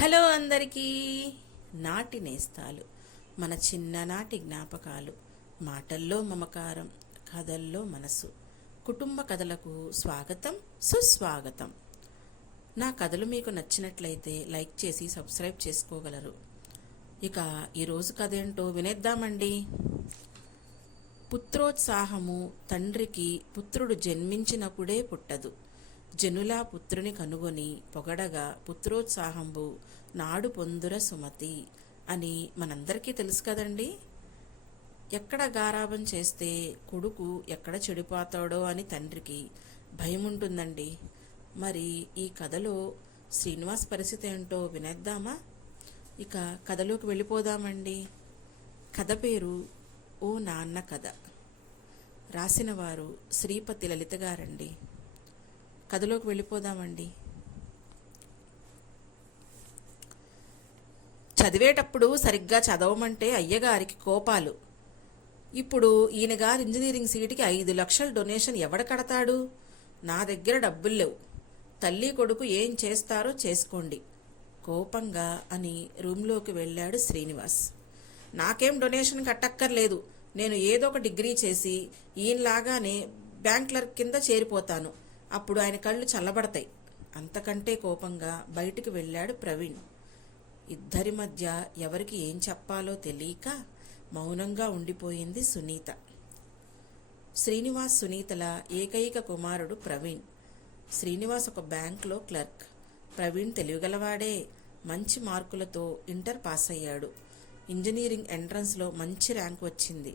Hello అందరికీ. నాటి నేస్తాలు, మన చిన్ననాటి జ్ఞాపకాలు, మాటల్లో మమకారం, కథల్లో మనసు, కుటుంబ కథలకు స్వాగతం, సుస్వాగతం. నా కథలు మీకు నచ్చినట్లయితే లైక్ చేసి సబ్స్క్రైబ్ చేసుకోగలరు. ఇక ఈరోజు కథ ఏంటో వినేద్దామండి. పుత్రోత్సాహము తండ్రికి పుత్రుడు జన్మించినప్పుడే పుట్టదు. జనులా పుత్రుని కనుగొని పొగడగా పుత్రోత్సాహంబు నాడు పొందుర సుమతి అని మనందరికీ తెలుసు కదండి. ఎక్కడ గారాబం చేస్తే కొడుకు ఎక్కడ చెడిపోతాడో అని తండ్రికి భయం ఉంటుందండి. మరి ఈ కథలో శ్రీనివాస్ పరిస్థితి ఏంటో వినేద్దామా? ఇక కథలోకి వెళ్ళిపోదామండి. కథ పేరు ఓ నాన్న కథ. రాసిన వారు శ్రీపతి లలిత గారండి. కథలోకి వెళ్ళిపోదామండి. చదివేటప్పుడు సరిగ్గా చదవమంటే అయ్యగారికి కోపాలు. ఇప్పుడు ఈయనగారు ఇంజనీరింగ్ సీటుకి 5 లక్షల డొనేషన్ ఎవడ కడతాడు? నా దగ్గర డబ్బులు లేవు. తల్లి కొడుకు ఏం చేస్తారో చేసుకోండి కోపంగా అని రూమ్లోకి వెళ్ళాడు శ్రీనివాస్. నాకేం డొనేషన్ కట్టక్కర్లేదు. నేను ఏదో ఒక డిగ్రీ చేసి ఈయనలాగానే బ్యాంక్ క్లర్క్ కింద చేరిపోతాను. అప్పుడు ఆయన కళ్ళు చల్లబడతాయి. అంతకంటే కోపంగా బయటికి వెళ్ళాడు ప్రవీణ్. ఇద్దరి మధ్య ఎవరికి ఏం చెప్పాలో తెలియక మౌనంగా ఉండిపోయింది సునీత. శ్రీనివాస్ సునీతల ఏకైక కుమారుడు ప్రవీణ్. శ్రీనివాస్ ఒక బ్యాంకులో క్లర్క్. ప్రవీణ్ తెలివిగలవాడే. మంచి మార్కులతో ఇంటర్ పాస్ అయ్యాడు. ఇంజనీరింగ్ ఎంట్రన్స్లో మంచి ర్యాంక్ వచ్చింది.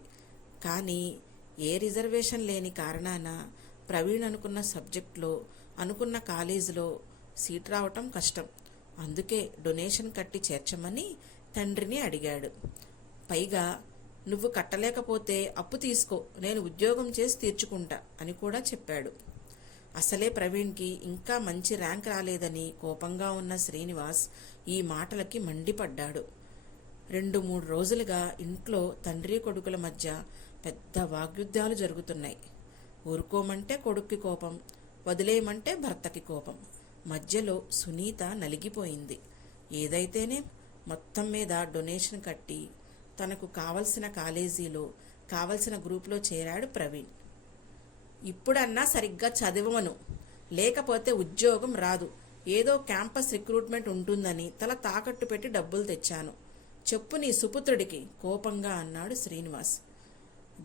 కానీ ఏ రిజర్వేషన్ లేని కారణాన ప్రవీణ్ అనుకున్న సబ్జెక్ట్లో అనుకున్న కాలేజీలో సీట్ రావటం కష్టం. అందుకే డొనేషన్ కట్టి చేర్చమని తండ్రిని అడిగాడు. పైగా నువ్వు కట్టలేకపోతే అప్పు తీసుకో, నేను ఉద్యోగం చేసి తీర్చుకుంటా అని కూడా చెప్పాడు. అసలే ప్రవీణ్కి ఇంకా మంచి ర్యాంక్ రాలేదని కోపంగా ఉన్న శ్రీనివాస్ ఈ మాటలకి మండిపడ్డాడు. 2-3 రోజులుగా ఇంట్లో తండ్రి కొడుకుల మధ్య పెద్ద వాగ్యుద్ధాలు జరుగుతున్నాయి. ఊరుకోమంటే కొడుక్కి కోపం, వదిలేయమంటే భర్తకి కోపం. మధ్యలో సునీత నలిగిపోయింది. ఏదైతేనే మొత్తం మీద డొనేషన్ కట్టి తనకు కావలసిన కాలేజీలో కావలసిన గ్రూప్లో చేరాడు ప్రవీణ్. ఇప్పుడన్నా సరిగ్గా చదవమను, లేకపోతే ఉద్యోగం రాదు. ఏదో క్యాంపస్ రిక్రూట్మెంట్ ఉంటుందని తల తాకట్టు పెట్టి డబ్బులు తెచ్చాను. చెప్పు నీ సుపుత్రుడికి కోపంగా అన్నాడు శ్రీనివాస్.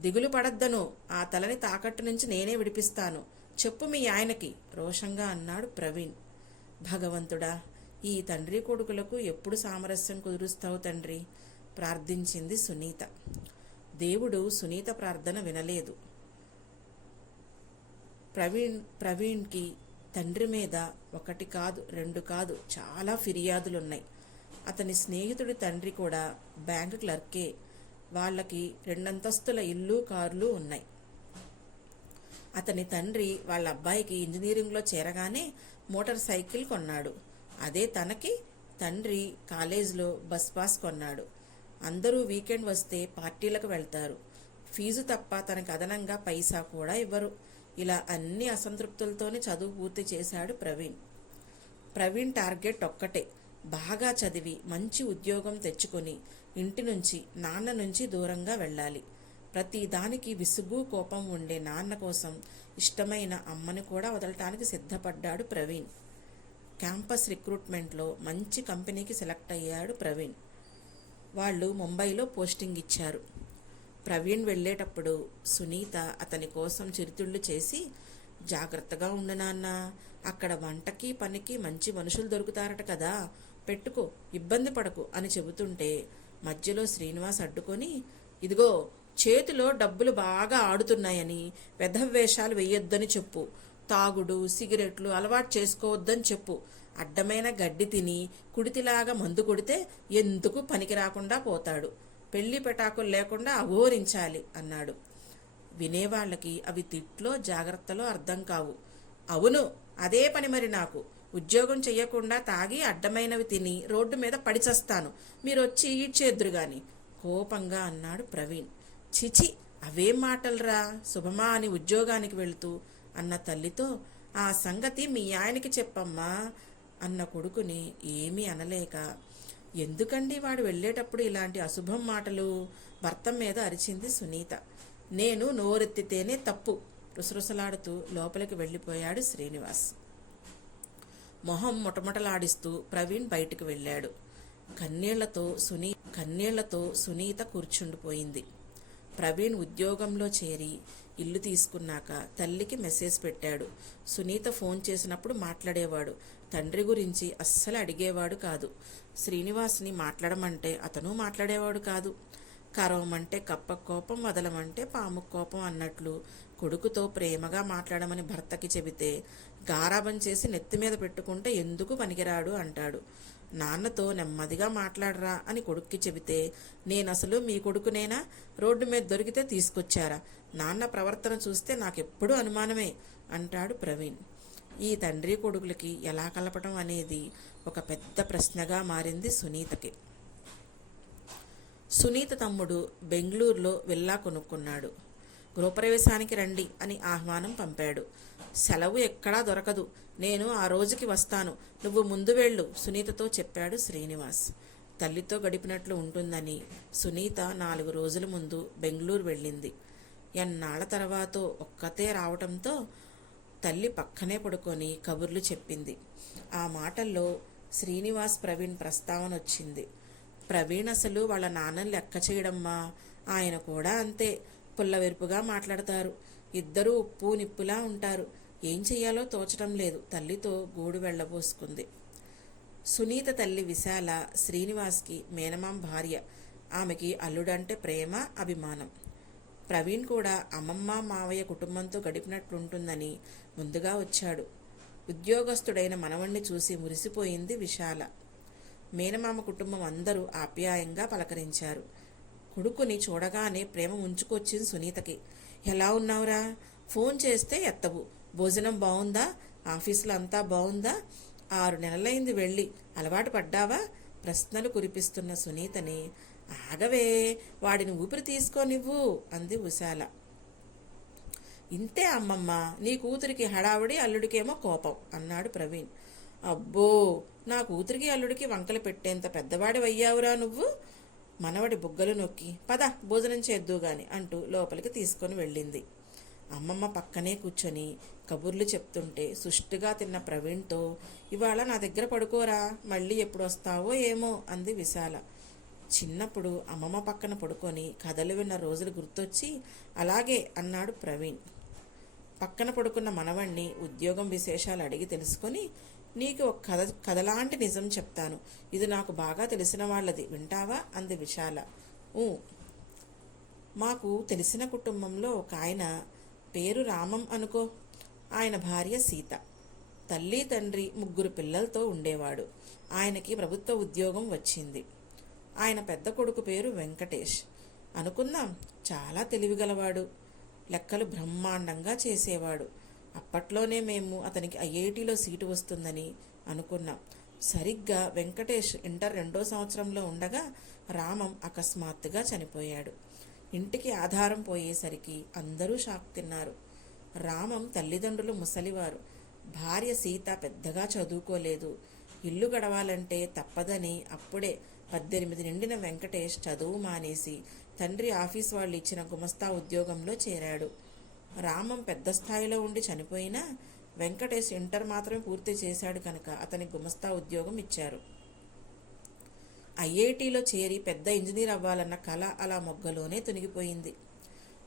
దిగులు పడద్దను, ఆ తలని తాకట్టు నుంచి నేనే విడిపిస్తాను. చెప్పు మీ ఆయనకి రోషంగా అన్నాడు ప్రవీణ్. భగవంతుడా, ఈ తండ్రి కొడుకులకు ఎప్పుడు సామరస్యం కుదురుస్తావు తండ్రి ప్రార్థించింది సునీత. దేవుడు సునీత ప్రార్థన వినలేదు. ప్రవీణ్కి తండ్రి మీద 1 కాదు 2 కాదు చాలా ఫిర్యాదులున్నాయి. అతని స్నేహితుడి తండ్రి కూడా బ్యాంక్ క్లర్కే. వాళ్ళకి 2 అంతస్తుల ఇల్లు కార్లు ఉన్నాయి. అతని తండ్రి వాళ్ళ అబ్బాయికి ఇంజనీరింగ్లో చేరగానే మోటార్ సైకిల్ కొన్నాడు. అదే తనకి తండ్రి కాలేజ్లో బస్ పాస్ కొన్నాడు. అందరూ వీకెండ్ వస్తే పార్టీలకు వెళ్తారు. ఫీజు తప్ప తనకు అదనంగా పైసా కూడా ఇవ్వరు. ఇలా అన్ని అసంతృప్తులతోనే చదువు పూర్తి చేశాడు ప్రవీణ్. ప్రవీణ్ టార్గెట్ ఒక్కటే, బాగా చదివి మంచి ఉద్యోగం తెచ్చుకొని ఇంటి నుంచి నాన్న నుంచి దూరంగా వెళ్ళాలి. ప్రతి దానికి విసుగు కోపం ఉండే నాన్న కోసం ఇష్టమైన అమ్మని కూడా వదలటానికి సిద్ధపడ్డాడు ప్రవీణ్. క్యాంపస్ రిక్రూట్మెంట్లో మంచి కంపెనీకి సెలెక్ట్ అయ్యాడు ప్రవీణ్. వాళ్ళు ముంబైలో పోస్టింగ్ ఇచ్చారు. ప్రవీణ్ వెళ్ళేటప్పుడు సునీత అతని కోసం చిరుతిళ్ళు చేసి, జాగ్రత్తగా ఉండు నాన్న, అక్కడ వంటకి పనికి మంచి మనుషులు దొరుకుతారట కదా, పెట్టుకో, ఇబ్బంది పడకు అని చెబుతుంటే మధ్యలో శ్రీనివాస్ అడ్డుకొని, ఇదిగో చేతిలో డబ్బులు బాగా ఆడుతున్నాయని వెధవేషాలు వెయ్యొద్దని చెప్పు, తాగుడు సిగరెట్లు అలవాటు చేసుకోవద్దని చెప్పు, అడ్డమైన గడ్డి తిని కుడితిలాగా మందు కొడితే ఎందుకు పనికి రాకుండా పోతాడు, పెళ్లి పెటాకులు లేకుండా అఘోరించాలి అన్నాడు. వినేవాళ్ళకి అవి తిట్లో జాగ్రత్తలో అర్థం కావు. అవును, అదే పని మరి నాకు. ఉద్యోగం చెయ్యకుండా తాగి అడ్డమైనవి తిని రోడ్డు మీద పడిచస్తాను, మీరొచ్చి ఈడ్చేద్దురు గాని కోపంగా అన్నాడు ప్రవీణ్. చిచి, అవేం మాటలరా శుభమా అని ఉద్యోగానికి వెళుతూ అన్న తల్లితో, ఆ సంగతి మీ ఆయనకి చెప్పమ్మా, అన్న కొడుకుని ఏమీ అనలేక, ఎందుకండి వాడు వెళ్ళేటప్పుడు ఇలాంటి అశుభం మాటలు, భర్త మీద అరిచింది సునీత. నేను నోరెత్తితేనే తప్పు, రుసరుసలాడుతూ లోపలికి వెళ్ళిపోయాడు శ్రీనివాస్. మొహం ముటముటలాడిస్తూ ప్రవీణ్ బయటికి వెళ్ళాడు. కన్నీళ్లతో సునీత కూర్చుండిపోయింది. ప్రవీణ్ ఉద్యోగంలో చేరి ఇల్లు తీసుకున్నాక తల్లికి మెసేజ్ పెట్టాడు. సునీత ఫోన్ చేసినప్పుడు మాట్లాడేవాడు. తండ్రి గురించి అస్సలు అడిగేవాడు కాదు. శ్రీనివాస్ని మాట్లాడమంటే అతను మాట్లాడేవాడు కాదు. కరవమంటే కప్ప కోపం, వదలమంటే పాము కోపం అన్నట్లు కొడుకుతో ప్రేమగా మాట్లాడమని భర్తకి చెబితే గారాబం చేసి నెత్తి మీద పెట్టుకుంటే ఎందుకు పనికిరాడు అంటాడు. నాన్నతో నెమ్మదిగా మాట్లాడరా అని కొడుక్కి చెబితే, నేనసలు మీ కొడుకునేనా? రోడ్డు మీద దొరికితే తీసుకొచ్చారా? నాన్న ప్రవర్తన చూస్తే నాకెప్పుడూ అనుమానమే అంటాడు ప్రవీణ్. ఈ తండ్రి కొడుకులకి ఎలా కలపటం అనేది ఒక పెద్ద ప్రశ్నగా మారింది సునీతకి. సునీత తమ్ముడు బెంగళూరులో విల్లా కొనుక్కున్నాడు. గృహప్రవేశానికి రండి అని ఆహ్వానం పంపాడు. సెలవు ఎక్కడా దొరకదు, నేను ఆ రోజుకి వస్తాను, నువ్వు ముందు వెళ్ళు, సునీతతో చెప్పాడు శ్రీనివాస్. తల్లితో గడిపినట్లు ఉంటుందని సునీత 4 రోజుల ముందు బెంగళూరు వెళ్ళింది. ఎన్నాళ్ల తర్వాత ఒక్కతే రావటంతో తల్లి పక్కనే పడుకొని కబుర్లు చెప్పింది. ఆ మాటల్లో శ్రీనివాస్ ప్రవీణ్ ప్రస్తావన వచ్చింది. ప్రవీణ్ అసలు వాళ్ళ నాన్నని లెక్క చేయడమ్మా, ఆయన కూడా అంతే, పుల్లవెరుపుగా మాట్లాడతారు. ఇద్దరూ ఉప్పు నిప్పులా ఉంటారు. ఏం చెయ్యాలో తోచటం లేదు, తల్లితో గూడు వెళ్ళబోసుకుంది. సునీత తల్లి విశాల శ్రీనివాస్కి మేనమామ భార్య. ఆమెకి అల్లుడంటే ప్రేమ, అభిమానం. ప్రవీణ్ కూడా అమ్మమ్మ మావయ్య కుటుంబంతో గడిపినట్లుంటుందని ముందుగా వచ్చాడు. ఉద్యోగస్తుడైన మనవణ్ణి చూసి మురిసిపోయింది విశాల. మేనమామ కుటుంబం అందరూ ఆప్యాయంగా పలకరించారు. కొడుకుని చూడగానే ప్రేమ ముంచుకొచ్చింది సునీతకి. ఎలా ఉన్నావురా? ఫోన్ చేస్తే ఎత్తవు. భోజనం బాగుందా? ఆఫీసులో అంతా బాగుందా? 6 నెలలైంది వెళ్ళి, అలవాటు పడ్డావా? ప్రశ్నలు కురిపిస్తున్న సునీతని, ఆగవే, వాడిని ఊపిరి తీసుకోనివ్వు అంది విశాల. ఇంతే అమ్మమ్మ, నీ కూతురికి హడావుడి, అల్లుడికేమో కోపం అన్నాడు ప్రవీణ్. అబ్బో, నా కూతురికి అల్లుడికి వంకలు పెట్టేంత పెద్దవాడివయ్యావురా నువ్వు. మనవడి బుగ్గలు నొక్కి, పద భోజనం చేద్దుగాని అంటూ లోపలికి తీసుకొని వెళ్ళింది. అమ్మమ్మ పక్కనే కూర్చొని కబుర్లు చెప్తుంటే సుష్టిగా తిన్న ప్రవీణ్తో, ఇవాళ నా దగ్గర పడుకోరా, మళ్ళీ ఎప్పుడు వస్తావో ఏమో అంది విశాల. చిన్నప్పుడు అమ్మమ్మ పక్కన పడుకొని కథలు విన్న రోజులు గుర్తొచ్చి, అలాగే అన్నాడు ప్రవీణ్. పక్కన పడుకున్న మనవణ్ణి ఉద్యోగం విశేషాలు అడిగి తెలుసుకొని, నీకు ఒక కథలాంటి నిజం చెప్తాను, ఇది నాకు బాగా తెలిసిన వాళ్ళది, వింటావా అంది విశాల. మాకు తెలిసిన కుటుంబంలో ఒక ఆయన, పేరు రామం అనుకో. ఆయన భార్య సీత. తల్లి తండ్రి 3 పిల్లలతో ఉండేవాడు. ఆయనకి ప్రభుత్వ ఉద్యోగం వచ్చింది. ఆయన పెద్ద కొడుకు పేరు వెంకటేష్. అనుకుందాం, చాలా తెలివిగలవాడు. లెక్కలు బ్రహ్మాండంగా చేసేవాడు. అప్పట్లోనే మేము అతనికి ఐఐటీలో సీటు వస్తుందని అనుకున్నాం. సరిగ్గా వెంకటేష్ ఇంటర్ 2వ సంవత్సరంలో ఉండగా రామం అకస్మాత్తుగా చనిపోయాడు. ఇంటికి ఆధారం పోయేసరికి అందరూ షాక్ తిన్నారు. రామం తల్లిదండ్రులు ముసలివారు. భార్య సీత పెద్దగా చదువుకోలేదు. ఇల్లు గడవాలంటే తప్పదని అప్పుడే 18 నిండిన వెంకటేష్ చదువు మానేసి తండ్రి ఆఫీస్ వాళ్ళు ఇచ్చిన గుమస్తా ఉద్యోగంలో చేరాడు. రామం పెద్ద స్థాయిలో ఉండి చనిపోయినా వెంకటేష్ ఇంటర్ మాత్రమే పూర్తి చేశాడు కనుక అతనికి గుమస్తా ఉద్యోగం ఇచ్చారు. ఐఐటీలో చేరి పెద్ద ఇంజనీర్ అవ్వాలన్న కళ అలా మొగ్గలోనే తునిగిపోయింది.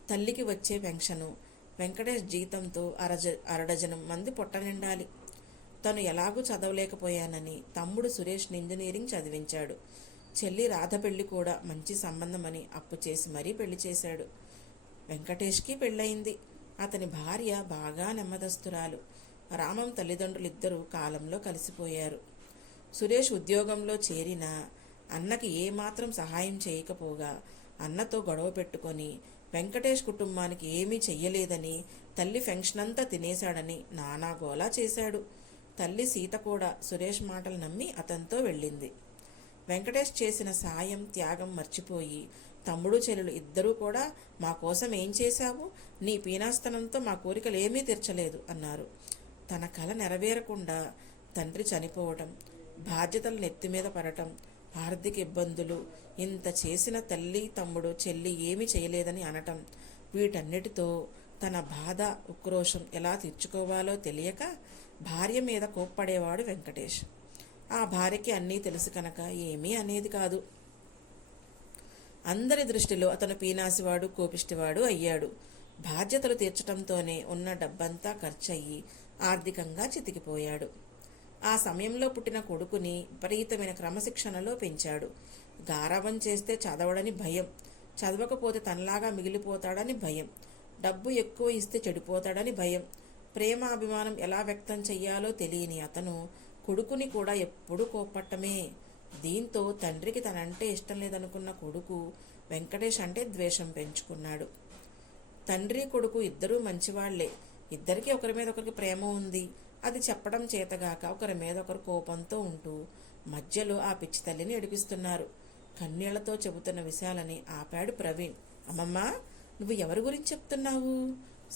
తల్లికి వచ్చే పెన్షను, వెంకటేష్ జీతంతో అరడజనం మంది పొట్ట నిండాలి. తను ఎలాగూ చదవలేకపోయానని తమ్ముడు సురేష్ని ఇంజనీరింగ్ చదివించాడు. చెల్లి రాధ పెళ్లి కూడా మంచి సంబంధమని అప్పు చేసి మరీ పెళ్లి చేశాడు. వెంకటేష్కి పెళ్ళయింది. అతని భార్య బాగా నెమ్మదస్తురాలు. రామం తల్లిదండ్రులిద్దరూ కాలంలో కలిసిపోయారు. సురేష్ ఉద్యోగంలో చేరినా అన్నకి ఏమాత్రం సహాయం చేయకపోగా అన్నతో గొడవ పెట్టుకొని వెంకటేష్ కుటుంబానికి ఏమీ చెయ్యలేదని, తల్లి ఫెన్షన్ అంతా తినేశాడని నానాగోలా చేశాడు. తల్లి సీత కూడా సురేష్ మాటలు నమ్మి అతనితో వెళ్ళింది. వెంకటేష్ చేసిన సాయం, త్యాగం మర్చిపోయి తమ్ముడు చెల్లెలు ఇద్దరూ కూడా, మా కోసం ఏం చేశావు, నీ పీనాస్తనంతో మా కోరికలు ఏమీ తీర్చలేదు అన్నారు. తన కల నెరవేరకుండా తండ్రి చనిపోవటం, బాధ్యతలు నెత్తిమీద పడటం, ఆర్థిక ఇబ్బందులు, ఇంత చేసిన తల్లి తమ్ముడు చెల్లి ఏమీ చేయలేదని అనటం, వీటన్నిటితో తన బాధ ఉక్రోషం ఎలా తీర్చుకోవాలో తెలియక భార్య మీద కోప్పడేవాడు వెంకటేష్. ఆ భార్యకి అన్నీ తెలుసు కనుక ఏమీ అనేది కాదు. అందరి దృష్టిలో అతను పీనాసివాడు, కోపిష్టివాడు అయ్యాడు. బాధ్యతలు తీర్చడంతోనే ఉన్న డబ్బంతా ఖర్చయ్యి ఆర్థికంగా చితికిపోయాడు. ఆ సమయంలో పుట్టిన కొడుకుని విపరీతమైన క్రమశిక్షణలో పెంచాడు. గారాబం చేస్తే చదవడని భయం, చదవకపోతే తనలాగా మిగిలిపోతాడని భయం, డబ్బు ఎక్కువ ఇస్తే చెడిపోతాడని భయం, ప్రేమ అభిమానం ఎలా వ్యక్తం చెయ్యాలో తెలియని అతను కొడుకుని కూడా ఎప్పుడూ కోప్పట్టమే. దీంతో తండ్రికి తనంటే ఇష్టం లేదనుకున్న కొడుకు వెంకటేష్ అంటే ద్వేషం పెంచుకున్నాడు. తండ్రి కొడుకు ఇద్దరూ మంచివాళ్లే, ఇద్దరికీ ఒకరి మీద ఒకరికి ప్రేమ ఉంది. అది చెప్పడం చేతగాక ఒకరి మీద ఒకరు కోపంతో ఉంటూ మధ్యలో ఆ పిచ్చి తల్లిని ఏడిపిస్తున్నారు. కన్నీళ్లతో చెబుతున్న విషయాలని ఆపాడు ప్రవీణ్. అమ్మమ్మ, నువ్వు ఎవరి గురించి చెప్తున్నావు?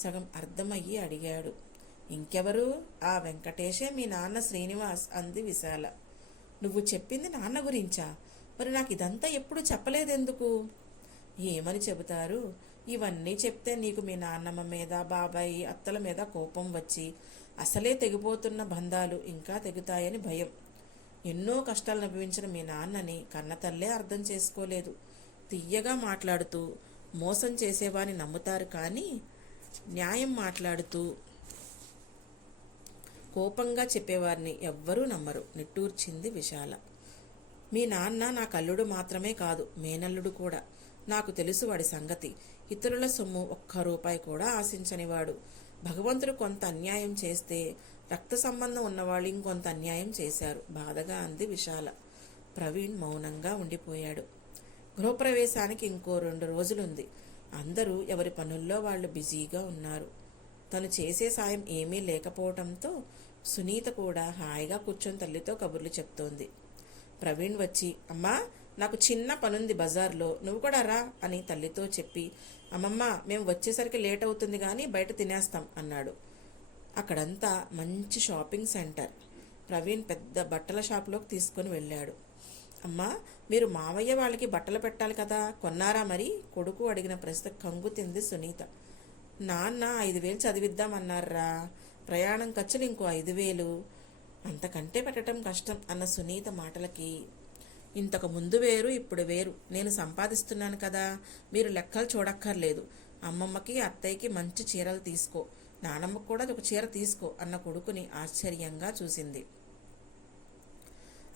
సగం అర్థమయ్యి అడిగాడు. ఇంకెవరు? ఆ వెంకటేషే, మీ నాన్న శ్రీనివాస్ అంది విశాల. నువ్వు చెప్పింది నాన్న గురించా? మరి నాకు ఇదంతా ఎప్పుడు చెప్పలేదెందుకు? ఏమని చెబుతారు? ఇవన్నీ చెప్తే నీకు మీ నాన్నమ్మ మీద, బాబాయి, అత్తల మీద కోపం వచ్చి అసలే తెగిపోతున్న బంధాలు ఇంకా తెగుతాయని భయం. ఎన్నో కష్టాలు అనుభవించిన మీ నాన్నని కన్నతల్లే అర్థం చేసుకోలేదు. తియ్యగా మాట్లాడుతూ మోసం చేసేవాని నమ్ముతారు, కానీ న్యాయం మాట్లాడుతూ కోపంగా చెప్పేవారిని ఎవ్వరూ నమ్మరు నిట్టూర్చింది విశాల. మీ నాన్న నా కల్లుడు మాత్రమే కాదు, మేనల్లుడు కూడా. నాకు తెలుసు వాడి సంగతి. ఇతరుల సొమ్ము ఒక్క రూపాయి కూడా ఆశించనివాడు. భగవంతుడు కొంత అన్యాయం చేస్తే రక్త సంబంధం ఉన్నవాళ్ళు ఇంకొంత అన్యాయం చేశారు, బాధగా అంది విశాల. ప్రవీణ్ మౌనంగా ఉండిపోయాడు. గృహప్రవేశానికి ఇంకో 2 రోజులుంది. అందరూ ఎవరి పనుల్లో వాళ్ళు బిజీగా ఉన్నారు. తను చేసే సాయం ఏమీ లేకపోవటంతో సునీత కూడా హాయిగా కూర్చొని తల్లితో కబుర్లు చెప్తోంది. ప్రవీణ్ వచ్చి, అమ్మా, నాకు చిన్న పనుంది బజార్లో, నువ్వు కూడా రా అని తల్లితో చెప్పి, అమ్మమ్మ, మేము వచ్చేసరికి లేట్ అవుతుంది కానీ బయట తినేస్తాం అన్నాడు. అక్కడంతా మంచి షాపింగ్ సెంటర్. ప్రవీణ్ పెద్ద బట్టల షాపులోకి తీసుకొని వెళ్ళాడు. అమ్మా, మీరు మావయ్య వాళ్ళకి బట్టలు పెట్టాలి కదా, కొన్నారా మరి? కొడుకు అడిగిన ప్రశ్న కంగు తింది సునీత. నాన్న 5,000 చదివిద్దామన్నారా, ప్రయాణం ఖర్చులు ఇంకో 5,000, అంతకంటే పెట్టడం కష్టం అన్న సునీత మాటలకి, ఇంతకు ముందు వేరు ఇప్పుడు వేరు, నేను సంపాదిస్తున్నాను కదా, మీరు లెక్కలు చూడక్కర్లేదు. అమ్మమ్మకి అత్తయ్యకి మంచి చీరలు తీసుకో, నానమ్మకు కూడా ఒక చీర తీసుకో అన్న కొడుకుని ఆశ్చర్యంగా చూసింది.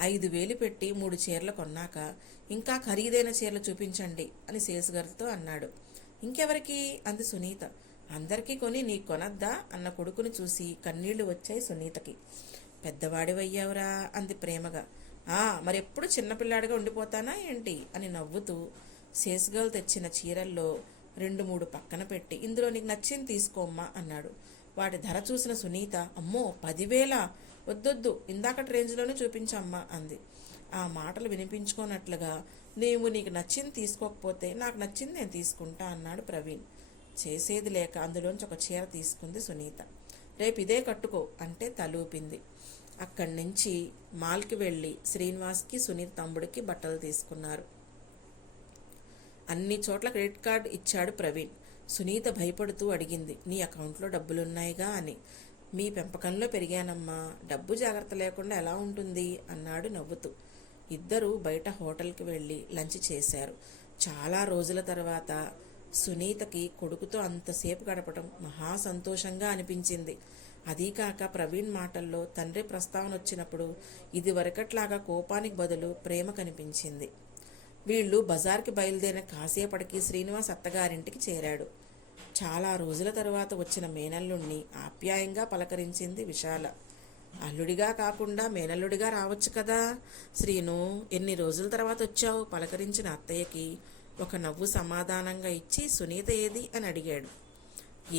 5,000 పెట్టి 3 చీరలు కొన్నాక ఇంకా ఖరీదైన చీరలు చూపించండి అని సేల్స్ గర్ల్తో అన్నాడు. ఇంకెవరికి అంది సునీత. అందరికీ కొని నీకు కొనద్దా అన్న కొడుకుని చూసి కన్నీళ్లు వచ్చాయి సునీతకి. పెద్దవాడివయ్యావురా అంది ప్రేమగా. మరెప్పుడు చిన్నపిల్లాడిగా ఉండిపోతానా ఏంటి అని నవ్వుతూ సేల్స్ గర్ల్ తెచ్చిన చీరల్లో 2-3 పక్కన పెట్టి, ఇందులో నీకు నచ్చింది తీసుకోమ్మా అన్నాడు. వాటి ధర చూసిన సునీత, అమ్మో 10,000, వద్దొద్దు, ఇందాకటి రేంజ్లోనే చూపించమ్మా అంది. ఆ మాటలు వినిపించుకోనట్లుగా, నీకు నచ్చింది తీసుకోకపోతే నాకు నచ్చింది నేను తీసుకుంటా అన్నాడు ప్రవీణ్. చేసేది లేక అందులోంచి ఒక చీర తీసుకుంది సునీత. రేపు ఇదే కట్టుకో అంటే తలూపింది. అక్కడి నుంచి మాల్కి వెళ్ళి శ్రీనివాస్కి, సునీత తమ్ముడికి బట్టలు తీసుకున్నారు. అన్ని చోట్ల క్రెడిట్ కార్డు ఇచ్చాడు ప్రవీణ్. సునీత భయపడుతూ అడిగింది, నీ అకౌంట్లో డబ్బులున్నాయిగా అని. మీ పెంపకంలో పెరిగానమ్మా, డబ్బు జాగ్రత్త లేకుండా ఎలా ఉంటుంది అన్నాడు నవ్వుతూ. ఇద్దరూ బయట హోటల్కి వెళ్ళి లంచ్ చేశారు. చాలా రోజుల తర్వాత సునీతకి కొడుకుతో అంతసేపు గడపడం మహా సంతోషంగా అనిపించింది. అదీకాక ప్రవీణ్ మాటల్లో తండ్రి ప్రస్తావన వచ్చినప్పుడు ఇది వరకట్లాగా కోపానికి బదులు ప్రేమ కనిపించింది. వీళ్ళు బజార్కి బయలుదేరిన కాసేపటికి శ్రీనివాస్ అత్తగారింటికి చేరాడు. చాలా రోజుల తరువాత వచ్చిన మేనల్లుణ్ణి ఆప్యాయంగా పలకరించింది విశాల. అల్లుడిగా కాకుండా మేనల్లుడిగా రావచ్చు కదా శ్రీను, ఎన్ని రోజుల తర్వాత వచ్చావు పలకరించిన అత్తయ్యకి ఒక నవ్వు సమాధానంగా ఇచ్చి, సునీత ఏది అని అడిగాడు.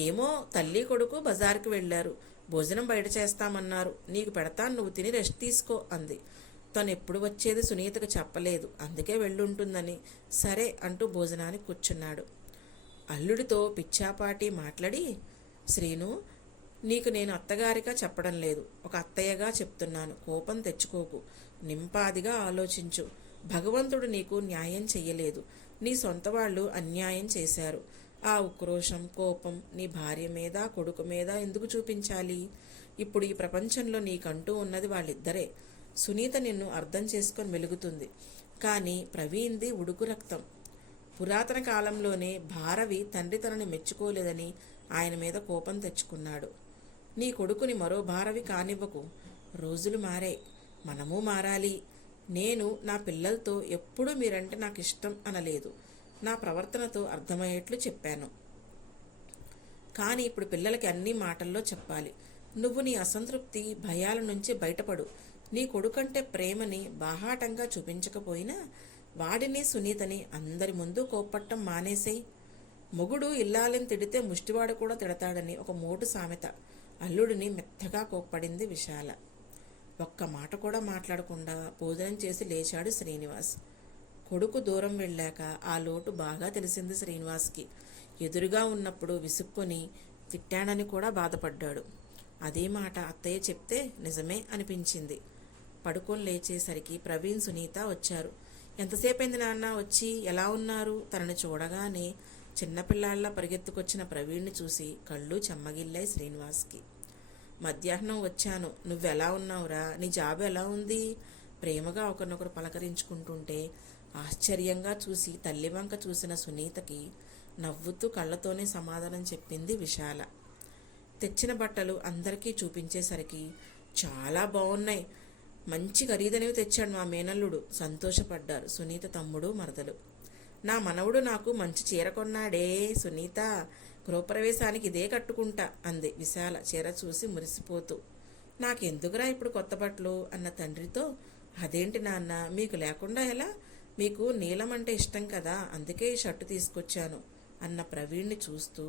ఏమో, తల్లి కొడుకు బజార్కి వెళ్ళారు, భోజనం బయట చేస్తామన్నారు, నీకు పెడతాను, నువ్వు తిని రెస్ట్ తీసుకో అంది. తను ఎప్పుడు వచ్చేది సునీతకు చెప్పలేదు, అందుకే వెళ్ళుంటుందని. సరే అంటూ భోజనానికి కూర్చున్నాడు. అల్లుడితో పిచ్చాపాటి మాట్లాడి, శ్రీను, నీకు నేను అత్తగారిగా చెప్పడం లేదు, ఒక అత్తయ్యగా చెప్తున్నాను. కోపం తెచ్చుకోకు, నింపాదిగా ఆలోచించు. భగవంతుడు నీకు న్యాయం చెయ్యలేదు, నీ సొంత వాళ్ళు అన్యాయం చేశారు. ఆ ఉక్రోషం, కోపం నీ భార్య మీద, కొడుకు మీద ఎందుకు చూపించాలి? ఇప్పుడు ఈ ప్రపంచంలో నీకంటూ ఉన్నది వాళ్ళిద్దరే. సునీత నిన్ను అర్థం చేసుకొని వెలుగుతుంది, కానీ ప్రవీణ్ది ఉడుకు రక్తం. పురాతన కాలంలోనే భారవి తండ్రి తనని మెచ్చుకోలేదని ఆయన మీద కోపం తెచ్చుకున్నాడు. నీ కొడుకుని మరో భారవి కానివ్వకు. రోజులు మారే, మనము మారాలి. నేను నా పిల్లలతో ఎప్పుడూ మీరంటే నాకు ఇష్టం అనలేదు, నా ప్రవర్తనతో అర్థమయ్యేట్లు చెప్పాను. కానీ ఇప్పుడు పిల్లలకి అన్ని మాటల్లో చెప్పాలి. నువ్వు నీ అసంతృప్తి, భయాల నుంచి బయటపడు. నీ కొడుకంటే ప్రేమని బాహాటంగా చూపించకపోయినా వాడిని, సునీతని అందరి ముందు కోప్పట్టం మానేసేయి. మొగుడు ఇల్లాలని తిడితే ముష్టివాడు కూడా తిడతాడని ఒక మోటు సామెత. అల్లుడిని మెత్తగా కోప్పడింది విశాల. ఒక్క మాట కూడా మాట్లాడకుండా భోజనం చేసి లేచాడు శ్రీనివాస్. కొడుకు దూరం వెళ్ళాక ఆ లోటు బాగా తెలిసింది శ్రీనివాస్కి. ఎదురుగా ఉన్నప్పుడు విసుక్కుని తిట్టాడని కూడా బాధపడ్డాడు. అదే మాట అత్తయ్య చెప్తే నిజమే అనిపించింది. పడుకొని లేచేసరికి ప్రవీణ్, సునీత వచ్చారు. ఎంతసేపైంది నాన్న వచ్చి, ఎలా ఉన్నారు? తనని చూడగానే చిన్నపిల్లాళ్ళ పరిగెత్తుకొచ్చిన ప్రవీణ్ని చూసి కళ్ళు చెమ్మగిల్లాయి శ్రీనివాస్కి. మధ్యాహ్నం వచ్చాను, నువ్వెలా ఉన్నావురా? నీ జాబ్ ఎలా ఉంది? ప్రేమగా ఒకరినొకరు పలకరించుకుంటుంటే ఆశ్చర్యంగా చూసి తల్లి వంక చూసిన సునీతకి నవ్వుతూ కళ్ళతోనే సమాధానం చెప్పింది విశాల. తెచ్చిన బట్టలు అందరికీ చూపించేసరికి చాలా బాగున్నాయి, మంచి ఖరీదనేవి తెచ్చాడు మా మేనల్లుడు, సంతోషపడ్డారు సునీత తమ్ముడు, మరదలు. నా మనవడు నాకు మంచి చీర కొన్నాడే సునీత, గృహప్రవేశానికి ఇదే కట్టుకుంటా అంది విశాల చీర చూసి మురిసిపోతూ. నాకెందుకురా ఇప్పుడు కొత్త బట్టలు అన్న తండ్రితో. అదేంటి నాన్న, మీకు లేకుండా ఎలా? మీకు నీలం అంటే ఇష్టం కదా, అందుకే ఈ షర్టు తీసుకొచ్చాను అన్న ప్రవీణ్ని చూస్తూ.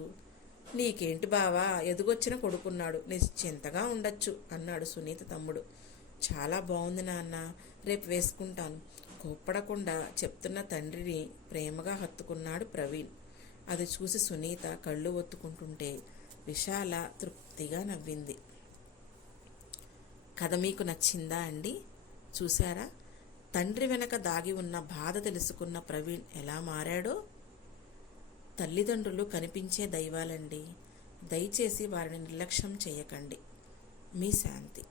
నీకేంటి బావా, ఎదుగొచ్చిన కొడుకున్నాడు, నిశ్చింతగా ఉండొచ్చు అన్నాడు సునీత తమ్ముడు. చాలా బాగుంది నాన్న, రేపు వేసుకుంటాను కోప్పడకుండా చెప్తున్న తండ్రిని ప్రేమగా హత్తుకున్నాడు ప్రవీణ్. అది చూసి సునీత కళ్ళు ఒత్తుకుంటుంటే విశాల తృప్తిగా నవ్వింది. కథ మీకు నచ్చిందా అండి? చూసారా, తండ్రి వెనక దాగి ఉన్న బాధ తెలుసుకున్న ప్రవీణ్ ఎలా మారాడో. తల్లిదండ్రులు కనిపించే దైవాలండి, దయచేసి వారిని నిర్లక్ష్యం చేయకండి. మీ శాంతి.